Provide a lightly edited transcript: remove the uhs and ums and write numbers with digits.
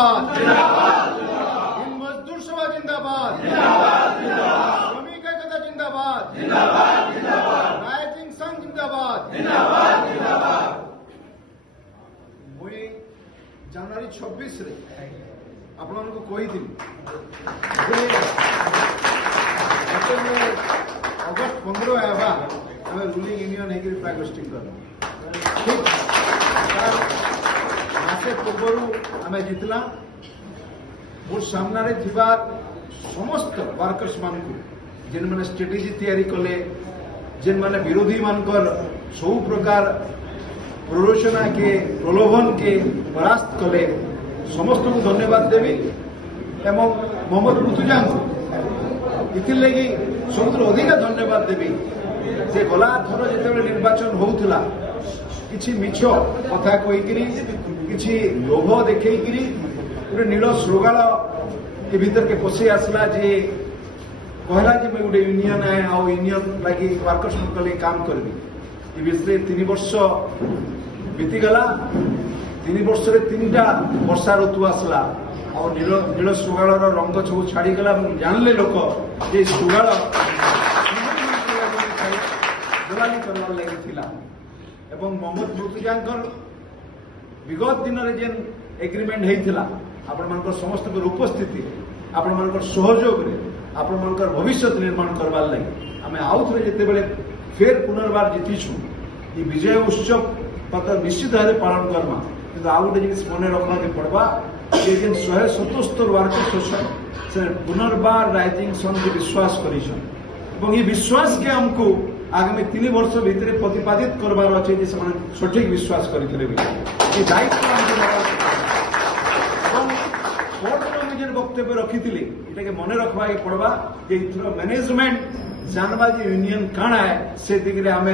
हिंद मजदूर सभा जिंदाबाद, श्रमिक एकता जिंदाबाद, राइजिंग संघ जिंदाबाद। मुई जनवरी 26 रे आपण को कही थी अगस्त 15 आवा आम रूलिंग यूनियन होकर प्रागोष्ठी कर मासे पूर्वर आम जितला मोर सामने समस्त वर्कर्स मान जेन मैंने स्ट्रेटेजी तैयारी कले जेन मैंने विरोधी मानकर सब प्रकार प्ररोचना के प्रलोभन के परास्त कले समस्त को धन्यवाद देवी एवं मोहम्मद मुर्तजा इथिरलागि सबुठ अधिक धन्यवाद देवी जे गला थर जिते निर्वाचन होउथिला किछि मिछ कथा कहीकि किछि लोभ देखैकि गोटे नील श्लोगान के भीतर के पशि आसला जे कहला जे मैं गोटे यूनियन है आ यूनियन लगी वर्कर्स लगे काम करबी ये विषय 3 वर्ष बीतीगला 3 वर्ष रे 3टा वर्षा ऋतु आसला और नील श्लोगान रंग सब छाड़ीगला जानले लोक जे श्लोगान दलाली करवार लगी थिला एवं मोहम्मद मुर्तजांकर विगत दिन में जेन एग्रीमेंट होता आपण समस्त उपस्थिति आपण सहयोग आपण भविष्य निर्माण करवार लगे आम आउ थे जिते बड़े फेर पुनर्बार जीतीछु ये विजय उत्सव पता निश्चित भाव पालन करमा कि आउ गोटे जिन मन रखा पड़वा ये जेन 177 वर्कर्स अच्छा से पुनर्बार राइजिंग संघ के विश्वास कर ये विश्वास के आमको आगामी 3 वर्ष भितर प्रतिपादित करवार अच्छे सठिक विश्वास करते दायित्व वक्तव्य रखी ये मन रखा पड़वा मैनेजमेंट जानवा यूनियन काण है से दिगरे आम